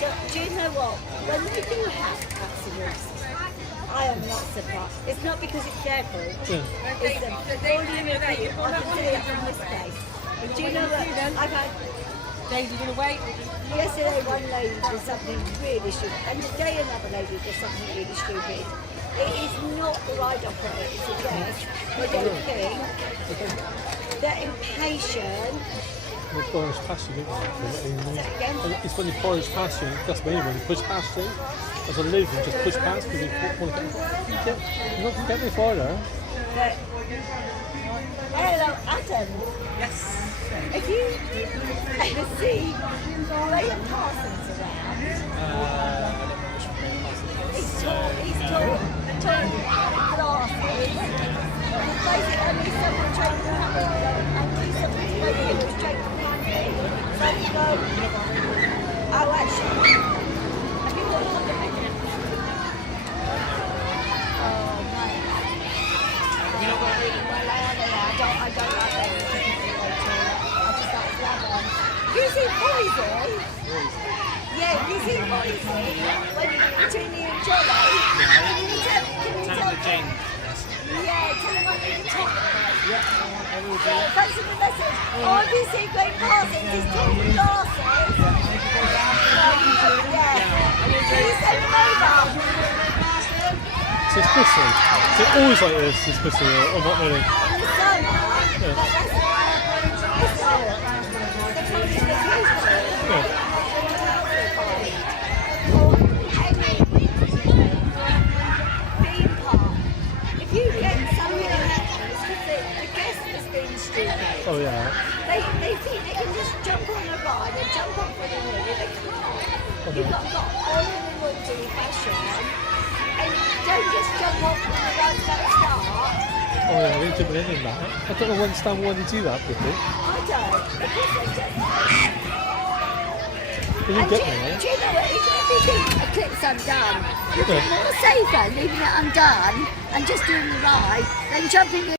do you know what? When they do have accidents, I am not surprised. It's not because it's their fault. Yeah. It's the volume of people. I can see it from this place. But do you know what? I've had Dave, you gonna wait? yesterday one lady did something really stupid, and today another lady did something really stupid. It is not the ride operator suggest. They don't think they're impatient. When you porridge past you, Say it again. it's when you porridge past you, that's me, when you push past you, as a lead, you just push past because you want to you're not going to get any farther. But, hello, Adam. Yes. If you ever see Graham Parsons around, he's tall, glasses. Basically, I need someone trained to have it. I need someone to make it was trained to have it. So you go, oh, actually, have you got a couple of minutes? Oh, no. You know what? I don't like that. I just like Devon. You see Poison? Yeah, you see Poison when between you and Jolly. Can you tell Jane. Yeah, tell him I need to talk. Yeah, thanks for the message. Oh, if you see Graham Parsons, he's tall with glasses. Yeah. Can you send him over? So it's pussy. Is it always like this, this pussy, or not really? In the summer, but that's Yeah. if you get something in that because the guest has been stupid. Oh yeah. They think they can just jump on a ride and jump on for the wheel. They can't. You've got to go on in an orderly fashion and don't just jump off when the ride's about to start. Oh yeah, they're jumping in that. I don't understand why they do that, people. I don't. Because they just... But you get me, right? Do you know what? Even if you think a clip's undone, you're more safer leaving it undone and just doing the ride than jumping in.